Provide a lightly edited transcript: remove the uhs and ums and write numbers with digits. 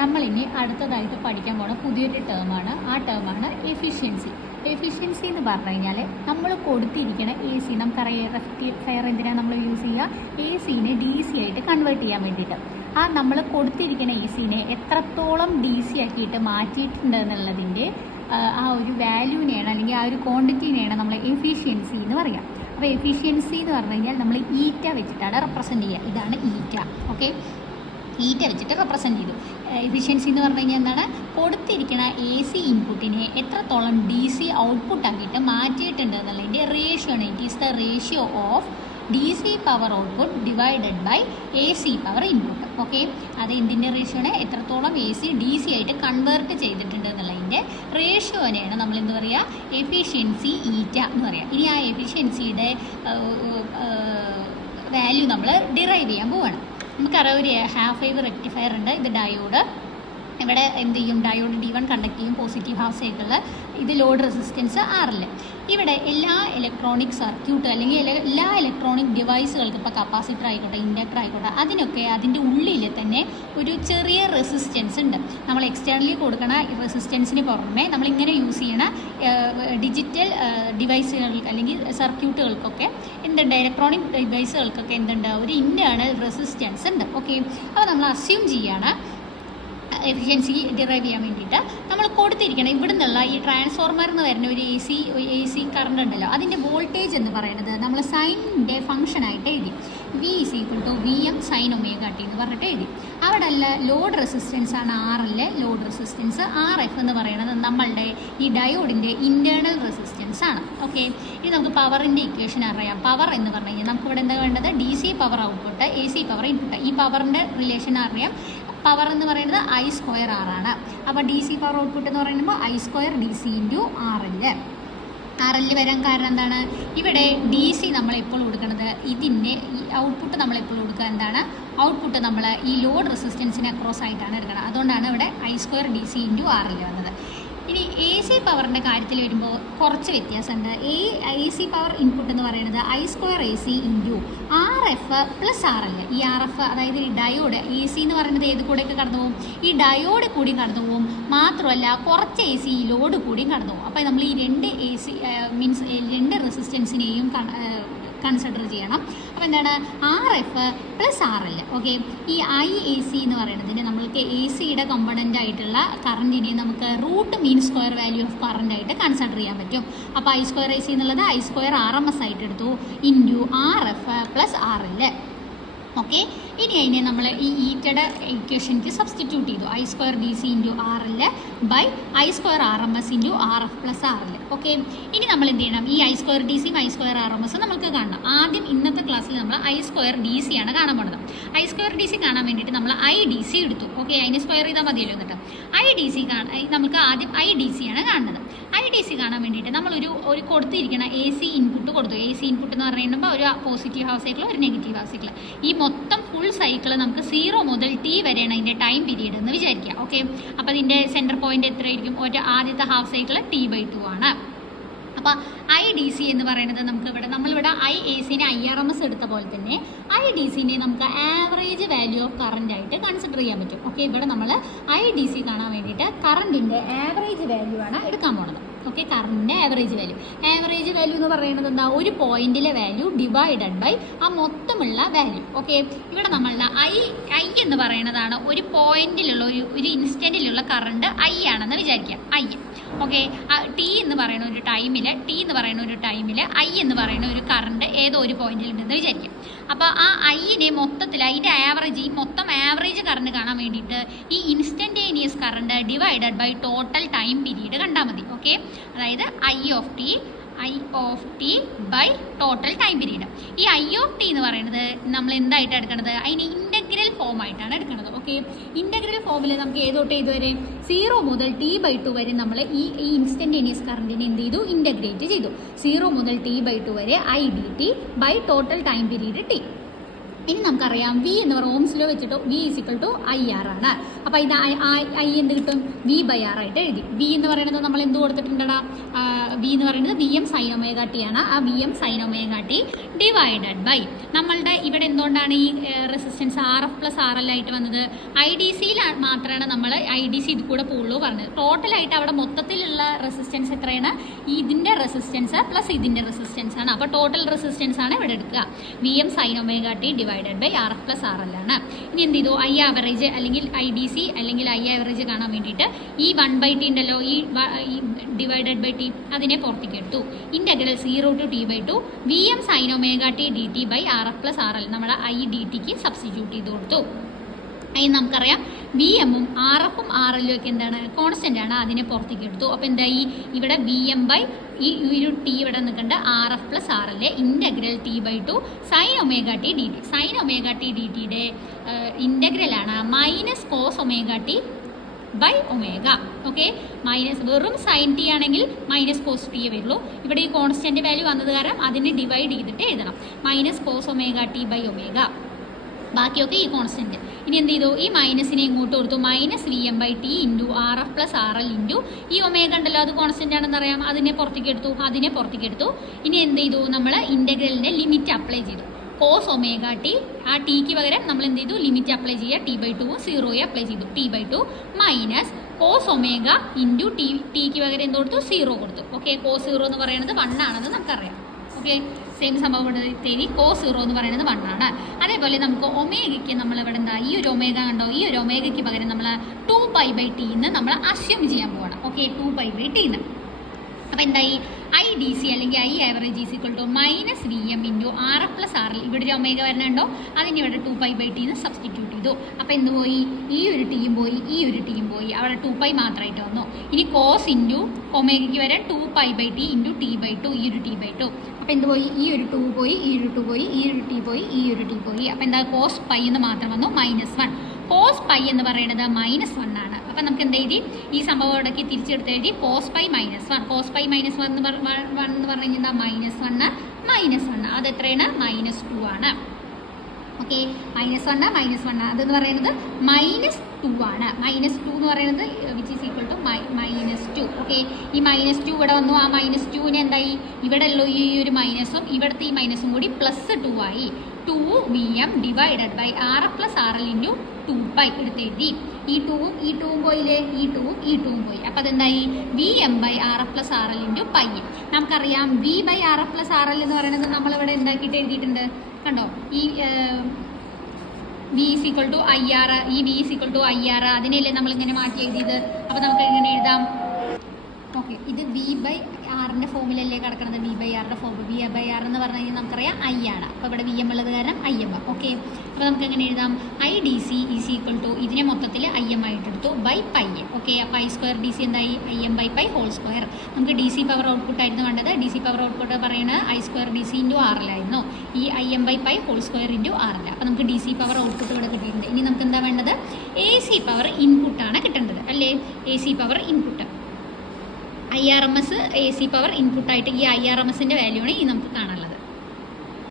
നമ്മളിനി അടുത്തതായിട്ട് പഠിക്കാൻ പോണ പുതിയൊരു ടേമാണ്. ആ ടേമാണ് എഫിഷ്യൻസി. എഫിഷ്യൻസി എന്ന് പറഞ്ഞു കഴിഞ്ഞാൽ നമ്മൾ കൊടുത്തിരിക്കുന്ന എ സി, നമുക്കറിയാം റെക്ടിഫയർ എന്തിനാണ് നമ്മൾ യൂസ് ചെയ്യുക, എ സിനെ ഡി സി ആയിട്ട് കൺവേർട്ട് ചെയ്യാൻ വേണ്ടിയിട്ട്. ആ നമ്മൾ കൊടുത്തിരിക്കുന്ന എ സിനെ എത്രത്തോളം ഡി സി ആക്കിയിട്ട് മാറ്റിയിട്ടുണ്ട് എന്നുള്ളതിൻ്റെ ആ ഒരു വാല്യൂവിനെയാണ്, അല്ലെങ്കിൽ ആ ഒരു ക്വാണ്ടിറ്റീനെയാണ് നമ്മൾ എഫിഷ്യൻസി എന്ന് പറയുക. അപ്പോൾ എഫിഷ്യൻസി എന്ന് പറഞ്ഞു കഴിഞ്ഞാൽ നമ്മൾ ഈറ്റ വെച്ചിട്ടാണ് റെപ്രസെൻറ്റ് ചെയ്യുക. ഇതാണ് ഈറ്റ. ഓക്കെ, ഈറ്റ വെച്ചിട്ട് റെപ്രസെൻറ്റ് ചെയ്തു. എഫിഷ്യൻസി എന്ന് പറഞ്ഞു കഴിഞ്ഞാൽ എന്താണ്, കൊടുത്തിരിക്കുന്ന എ സി ഇൻപുട്ടിനെ എത്രത്തോളം ഡി സി ഔട്ട്പുട്ട് ആക്കിയിട്ട് മാറ്റിയിട്ടുണ്ട് എന്നുള്ളതിൻ്റെ റേഷ്യോ ആണ്. It is the ratio of D C power output divided by A C power input. Okay, അത് എന്തിൻ്റെ റേഷ്യോ ആണ്, എത്രത്തോളം എ സി ഡി സി ആയിട്ട് കൺവേർട്ട് ചെയ്തിട്ടുണ്ട് എന്നുള്ളതിൻ്റെ റേഷ്യോനെയാണ് നമ്മൾ എന്ത് പറയുക, എഫിഷ്യൻസി ഈറ്റ എന്ന് പറയുക. ഇനി ആ എഫിഷ്യൻസിയുടെ വാല്യൂ നമ്മൾ ഡിറൈവ് ചെയ്യാൻ പോവുകയാണ്. നമുക്കറിയാം ഒരു ഹാഫ് വേവ് റെക്ടിഫയർ ഉണ്ട്. ഇത് ഡയോഡ്. ഇവിടെ എന്ത് ചെയ്യും, ഡയോഡ് D1 കണ്ടക്ട് ചെയ്യും പോസിറ്റീവ് ഹാഫ് സൈക്കിളിൽ. ഇത് ലോഡ് റെസിസ്റ്റൻസ് R. ഇവിടെ എല്ലാ ഇലക്ട്രോണിക് സർക്യൂട്ട് അല്ലെങ്കിൽ എല്ലാ ഇലക്ട്രോണിക് ഡിവൈസുകൾക്കും, ഇപ്പോൾ കപ്പാസിറ്റർ ആയിക്കോട്ടെ ഇൻഡക്ടർ ആയിക്കോട്ടെ, അതിനൊക്കെ അതിൻ്റെ ഉള്ളിൽ തന്നെ ഒരു ചെറിയ റെസിസ്റ്റൻസ് ഉണ്ട്. നമ്മൾ എക്സ്റ്റേണലി കൊടുക്കുന്ന റെസിസ്റ്റൻസിന് പുറമെ നമ്മളിങ്ങനെ യൂസ് ചെയ്യണ ഡിജിറ്റൽ ഡിവൈസുകൾക്ക് അല്ലെങ്കിൽ സർക്യൂട്ടുകൾക്കൊക്കെ എന്തുണ്ട്, ഇലക്ട്രോണിക് ഡിവൈസുകൾക്കൊക്കെ എന്തുണ്ട്, ഒരു ഇൻറ്റേർണൽ റെസിസ്റ്റൻസ് ഉണ്ട്. ഓക്കെ, അപ്പോൾ നമ്മൾ അസ്യൂം ചെയ്യാണ് എഫിഷ്യൻസി ഡിറൈവ് ചെയ്യാൻ വേണ്ടിയിട്ട് നമ്മൾ കൊടുത്തിരിക്കണം. ഇവിടെ നിന്നുള്ള ഈ ട്രാൻസ്ഫോർമറിൽ നിന്ന് വരുന്ന ഒരു എ സി കറണ്ട് ഉണ്ടല്ലോ, അതിൻ്റെ വോൾട്ടേജ് എന്ന് പറയുന്നത് നമ്മൾ സൈനിൻ്റെ ഫംഗ്ഷനായിട്ട് എഴുതി. V = Vm sin ωt എന്ന് പറഞ്ഞിട്ട് എഴുതി. അവിടെ അല്ല ലോഡ് റെസിസ്റ്റൻസ് ആണ് RL, ലോഡ് റെസിസ്റ്റൻസ്. RF എന്ന് പറയുന്നത് നമ്മളുടെ ഈ ഡയോഡിൻ്റെ ഇൻറ്റേർണൽ റെസിസ്റ്റൻസ് ആണ്. ഓക്കെ, ഇനി നമുക്ക് പവറിൻ്റെ ഇക്വേഷൻ അറിയാം. പവർ എന്ന് പറഞ്ഞു കഴിഞ്ഞാൽ നമുക്കിവിടെ എന്താ വേണ്ടത്, D C power output, A C power input. ഈ പവറിൻ്റെ റിലേഷൻ അറിയാം. പവർ എന്ന് പറയുന്നത് I² R ആണ്. അപ്പോൾ ഡി സി പവർ ഔട്ട്പുട്ട് എന്ന് പറയുമ്പോൾ I² DC × RL വരാൻ കാരണം എന്താണ്, ഇവിടെ ഡി സി നമ്മളെപ്പോൾ കൊടുക്കുന്നത്, ഇതിൻ്റെ ഈ ഔട്ട്പുട്ട് നമ്മളെപ്പോൾ കൊടുക്കുക എന്താണ്, ഔട്ട്പുട്ട് നമ്മൾ ഈ ലോഡ് റെസിസ്റ്റൻസിന് അക്രോസ് ആയിട്ടാണ് എടുക്കുന്നത്. അതുകൊണ്ടാണ് ഇവിടെ I² DC × RL വന്നത്. ഇനി എ സി പവറിൻ്റെ കാര്യത്തിൽ വരുമ്പോൾ കുറച്ച് വ്യത്യാസമുണ്ട്. എ സി പവർ ഇൻപുട്ട് എന്ന് പറയുന്നത് I² AC × RF + RL. ഈ RF അതായത് ഈ ഡയോഡ്, എ സി എന്ന് പറയുന്നത് ഏത് കൂടെയൊക്കെ കടന്നു പോകും, ഈ ഡയോഡ് കൂടിയും കടന്നു പോകും. മാത്രമല്ല കുറച്ച് എ സി ലോഡ് കൂടിയും കടന്നു പോകും. അപ്പോൾ നമ്മൾ ഈ രണ്ട് എ സി രണ്ട് റെസിസ്റ്റൻസിനെയും കൺസിഡർ ചെയ്യണം. അപ്പോൾ എന്താണ്, RF + RL. ഓക്കെ, ഈ IAC എന്ന് പറയുന്നതിന് നമ്മൾക്ക് എ സിയുടെ കമ്പണൻ്റ് ആയിട്ടുള്ള കറണ്ടിനെ നമുക്ക് √mean² വാല്യൂ ഓഫ് കറണ്ട് ആയിട്ട് കൺസിഡർ ചെയ്യാൻ പറ്റും. അപ്പോൾ I² AC എന്നുള്ളത് I² RMS ആയിട്ട് എടുത്തു × RF + RL. ഓക്കെ, ഇനി അതിനെ നമ്മൾ ഈ ഈറ്റയുടെ ഇക്വേഷനിക്ക് സബ്സ്റ്റിറ്റ്യൂട്ട് ചെയ്തു. I² DC × RL I² RMS × RF + RL. Okay, ഇനി നമ്മൾ എന്ത് ചെയ്യണം, ഈ I² DC യും I² RMS നമുക്ക് കാണണം. ആദ്യം ഇന്നത്തെ ക്ലാസ്സിൽ നമ്മൾ I² DC ആണ് കാണാൻ പോകുന്നത്. I² DC കാണാൻ വേണ്ടിയിട്ട് നമ്മൾ IDC എടുത്തു. ഓക്കെ, അതിന് സ്ക്വയർ ചെയ്താൽ മതിയല്ലോ. എന്നിട്ട് IDC നമുക്ക് ആദ്യം IDC ആണ് കാണുന്നത്. IDC കാണാൻ വേണ്ടിയിട്ട് നമ്മളൊരു കൊടുത്തിരിക്കുന്ന എ സി ഇൻപുട്ട് കൊടുത്തു. എ സി ഇൻപുട്ട് എന്ന് പറയുമ്പോൾ ഒരു പോസിറ്റീവ് ഹാഫ് സൈക്കിൾ, ഒരു നെഗറ്റീവ് ഹാഫ് സൈക്കിൾ. ഈ മൊത്തം ഫുൾ സൈക്കിൾ നമുക്ക് 0 മുതൽ T വരെയാണ് അതിൻ്റെ ടൈം പീരീഡ് എന്ന് വിചാരിക്കുക. ഓക്കെ, അപ്പോൾ അതിൻ്റെ സെൻറ്റർ പോയിന്റ് എത്രയായിരിക്കും, ആദ്യത്തെ ഹാഫ് സൈക്കിൾ T/2 ആണ്. അപ്പോൾ IDC എന്ന് പറയുന്നത് നമ്മളിവിടെ IACനെ IRMS എടുത്ത പോലെ തന്നെ IDCനെ നമുക്ക് ആവറേജ് വാല്യൂ ഓഫ് കറണ്ട് ആയിട്ട് കൺസിഡർ ചെയ്യാൻ പറ്റും. ഓക്കെ, ഇവിടെ നമ്മൾ IDC കാണാൻ വേണ്ടിയിട്ട് കറണ്ടിൻ്റെ ആവറേജ് വാല്യൂ ആണ് എടുക്കാൻ പോണത്. ഓക്കെ, കറണ്ടിൻ്റെ ആവറേജ് വാല്യൂ എന്ന് പറയുന്നത് എന്താ, ഒരു പോയിന്റിലെ വാല്യൂ ഡിവൈഡഡ് ബൈ ആ മൊത്തമുള്ള വാല്യൂ. ഓക്കെ, ഇവിടെ നമ്മളുടെ I എന്ന് പറയുന്നതാണ് ഒരു പോയിന്റിലുള്ള ഒരു ഇൻസ്റ്റൻറ്റിലുള്ള കറണ്ട് I ആണെന്ന് വിചാരിക്കാം. I. ഓക്കെ, T എന്ന് പറയുന്ന ഒരു ടൈമിൽ I എന്ന് പറയുന്ന ഒരു കറണ്ട് ഏതോ ഒരു പോയിന്റിൽ ഉണ്ടെന്ന് വിചാരിക്കാം. അപ്പോൾ ആ Iനെ മൊത്തത്തിൽ അതിൻ്റെ ആവറേജ്, ഈ മൊത്തം ആവറേജ് കറണ്ട് കാണാൻ വേണ്ടിയിട്ട് ഈ instantaneous current divided by total time period കണ്ടാൽ മതി. ഓക്കെ, അതായത് I of t by total time period. ഈ I of t എന്ന് പറയുന്നത് നമ്മൾ എന്തായിട്ടാണ് എടുക്കുന്നത്, അതിന് ഇൻ്റഗ്രൽ ഫോം ആയിട്ടാണ് എടുക്കുന്നത്. ഓക്കെ, ഇൻ്റഗ്രൽ ഫോമിൽ നമുക്ക് ഏതോട്ട് ഇതുവരെ 0 മുതൽ T/2 വരെ നമ്മൾ ഈ ഇൻസ്റ്റൻറ്റേനിയസ് കറണ്ടിനെ എന്ത് ചെയ്തു, ഇൻ്റഗ്രേറ്റ് ചെയ്തു. 0 മുതൽ T/2 വരെ I dt by total time period T. ഇനി നമുക്കറിയാം വി എന്ന് പറയുന്നത് ഓംസ് ലോ വെച്ചിട്ട് വി = IR ആണ്. അപ്പോൾ ഇത് ഐ എന്ത് കിട്ടും? V/R ആയിട്ട് എഴുതി. വി എന്ന് പറയുന്നത് നമ്മൾ എന്ത് കൊടുത്തിട്ടുണ്ടടാ? വി എന്ന് പറയുന്നത് VM sin ωt ആണ്. ആ VM sin ωt divided by നമ്മളുടെ ഇവിടെ എന്തുകൊണ്ടാണ് ഈ റെസിസ്റ്റൻസ് RF+RL ആയിട്ട് വന്നത്? IDCയിൽ മാത്രമാണ് നമ്മൾ IDC ഇത് കൂടെ പോകുള്ളൂ പറഞ്ഞത്. ടോട്ടലായിട്ട് അവിടെ മൊത്തത്തിലുള്ള റെസിസ്റ്റൻസ് എത്രയാണ്? ഇതിൻ്റെ റെസിസ്റ്റൻസ് പ്ലസ് ഇതിൻ്റെ റെസിസ്റ്റൻസ് ആണ്. അപ്പോൾ ടോട്ടൽ റെസിസ്റ്റൻസ് ആണ് ഇവിടെ എടുക്കുക. VM sin ωt divided by RF+RL ആണ്. ഇനി എന്ത് ചെയ്തു? I ആവറേജ് അല്ലെങ്കിൽ IDC അല്ലെങ്കിൽ I ആവറേജ് കാണാൻ വേണ്ടിയിട്ട് ഈ 1/t ഉണ്ടല്ലോ, ഈ ഡിവൈഡഡ് ബൈ ടി അതിനെ പുറത്തേക്ക് എടുത്തു. Integral 0 to t/2 VM sin ωt dt by RF+RL നമ്മൾ IDTക്ക് സബ്സ്റ്റിറ്റ്യൂട്ട് ചെയ്ത് കൊടുത്തു. അതിന് നമുക്കറിയാം VM-ഉം RF-ഉം RL-ഉം ഒക്കെ എന്താണ്? കോൺസ്റ്റൻ്റ് ആണ്. അതിനെ പുറത്തേക്ക് എടുത്തു. അപ്പോൾ എന്തായി? ഇവിടെ VM ബൈ ഈ ഒരു ടി ഇവിടെ നിൽക്കേണ്ട RF+RL integral t/2 sin ωt dt. sin ωt dtയുടെ ഇൻ്റഗ്രലാണ് -cos ωt by omega. Okay, വെറും സൈൻ ടി ആണെങ്കിൽ -cos t വരുള്ളൂ. ഇവിടെ ഈ കോൺസ്റ്റൻ്റ് വാല്യൂ വന്നത് കാരണം അതിനെ ഡിവൈഡ് ചെയ്തിട്ട് എഴുതണം. -cos ωt by omega. ബാക്കിയൊക്കെ ഈ കോൺസ്റ്റൻറ്റ്. ഇനി എന്ത് ചെയ്തു? ഈ മൈനസിനെ ഇങ്ങോട്ട് കൊടുത്തു. -VM/t ഇൻറ്റു RF+RL ഇൻറ്റു ഈ ഒമേഗ ഉണ്ടല്ലോ, അത് കോൺസ്റ്റൻ്റ് ആണെന്ന് അറിയാം. അതിനെ പുറത്തേക്ക് എടുത്തു. ഇനി എന്ത് ചെയ്തു? നമ്മൾ ഇൻ്റഗ്രലിൻ്റെ ലിമിറ്റ് അപ്ലൈ ചെയ്തു. cos ωt ആ ടിക്ക് പകരം നമ്മൾ എന്ത് ചെയ്തു? ലിമിറ്റ് അപ്ലൈ ചെയ്യുക. t/2 0 അപ്ലൈ ചെയ്തു. t/2 minus cos omega into tick പകരം എന്ത് കൊടുത്തു? 0 കൊടുത്തു. ഓക്കെ, cos 0 എന്ന് പറയുന്നത് 1 ആണെന്ന് നമുക്കറിയാം. ഓക്കെ, സെയിം സംഭവം തേരി cos 0 എന്ന് പറയുന്നത് 1 ആണ്. അതേപോലെ നമുക്ക് ഒമേഗയ്ക്ക് നമ്മളിവിടെ എന്താ ഈ ഒരു ഒമേഗ കണ്ടോ? ഈ ഒരു ഒമേഗയ്ക്ക് പകരം നമ്മൾ 2π/t എന്ന് നമ്മൾ അസ്യൂം ചെയ്യാൻ പോകണം. ഓക്കെ, 2π/t എന്ന്. അപ്പോൾ എന്തായി? IDC അല്ലെങ്കിൽ I average -VM into RF+RL. ഇവിടെ ഒരു ഒമേഗ വരുന്നുണ്ടോ? അതിന് ഇവിടെ 2π/t എന്ന് സബ്സ്റ്റിറ്റ്യൂട്ട് ചെയ്തു. അപ്പോൾ എന്ത് പോയി? ഈ ഒരു ടീം പോയി, ഈ ഒരു ടീം പോയി. അവിടെ 2π മാത്രമായിട്ട് വന്നു. ഇനി കോസ് ഇൻറ്റു ഒമേഗയ്ക്ക് വരാൻ 2π/t ഇൻറ്റു t/2 ഈ ഒരു t/2. അപ്പോൾ എന്ത് പോയി? ഈ ഒരു 2 പോയി, ഈ ഒരു 2 പോയി, ഈ ഒരു t പോയി, ഈ ഒരു t പോയി. അപ്പോൾ എന്താ? cos π എന്ന് മാത്രം വന്നു. -1. cos π എന്ന് പറയുന്നത് -1 ആണ്. അപ്പം നമുക്ക് എന്ത് എഴുതി? ഈ സംഭവം ഇടയ്ക്ക് തിരിച്ചെടുത്ത് എഴുതി cos π -1. cos π -1 എന്ന് പറഞ്ഞു കഴിഞ്ഞാൽ -1 അത് എത്രയാണ്? -2 ആണ്. ഓക്കെ, -1 അതെന്ന് പറയുന്നത് -2 ആണ്. -2 എന്ന് പറയുന്നത് which is equal to -2. Okay, ഈ -2 ഇവിടെ വന്നു. ആ -2ന് എന്തായി? ഇവിടെ ഉള്ള ഈ ഒരു മൈനസും ഇവിടുത്തെ ഈ മൈനസും കൂടി +2 ആയി. 2VM divided by RF+RL into 2π എടുത്ത് എഴുതി. ഈ 2ഉം പോയില്ലേ? ഈ 2ഉം പോയി. അപ്പോൾ അതെന്തായി? VM/RF+RL into π. നമുക്കറിയാം V/RF+RL എന്ന് പറയുന്നത് നമ്മളിവിടെ ഉണ്ടാക്കിയിട്ട് എഴുതിയിട്ടുണ്ട്. കണ്ടോ? ഈ V = IR, ഈ V = IR അതിനെയല്ലേ നമ്മളിങ്ങനെ മാറ്റി എഴുതിയത്. അപ്പോൾ നമുക്ക് എങ്ങനെ എഴുതാം? ഓക്കെ, ഇത് V/Rൻ്റെ ഫോമിലല്ലേ കിടക്കുന്നത്? V/Rൻ്റെ ഫോം. V/R എന്ന് പറഞ്ഞു കഴിഞ്ഞാൽ നമുക്കറിയാം I ആണ്. അപ്പോൾ ഇവിടെ VM ഉള്ളത് കാരണം IM. ഓക്കെ, അപ്പോൾ നമുക്ക് എങ്ങനെ എഴുതാം? IDC = ഇതിനെ മൊത്തത്തിൽ IM ആയിട്ട് എടുത്തു ബൈ π. ഓക്കെ, അപ്പോൾ I²DC എന്തായി? IM/π². നമുക്ക് DC പവർ ഔട്ട്പുട്ട് ആയിരുന്നു വേണ്ടത്. DC പവർ ഔട്ട്പുട്ട് പറയുന്നത് I²DC ഇൻറ്റു RL ആയിരുന്നു. ഈ IM/π² ഇൻറ്റു RL. അപ്പോൾ നമുക്ക് DC പവർ ഔട്ട്പുട്ട് ഇവിടെ കിട്ടിയിട്ടുണ്ട്. ഇനി നമുക്ക് എന്താ വേണ്ടത്? AC പവർ ഇൻപുട്ടാണ് കിട്ടേണ്ടത് അല്ലേ? AC power input. IRMS AC power ഇൻപുട്ടായിട്ട് ഈ IRMSൻ്റെ വാല്യൂ ആണ് ഈ നമുക്ക് കാണാനുള്ളത്.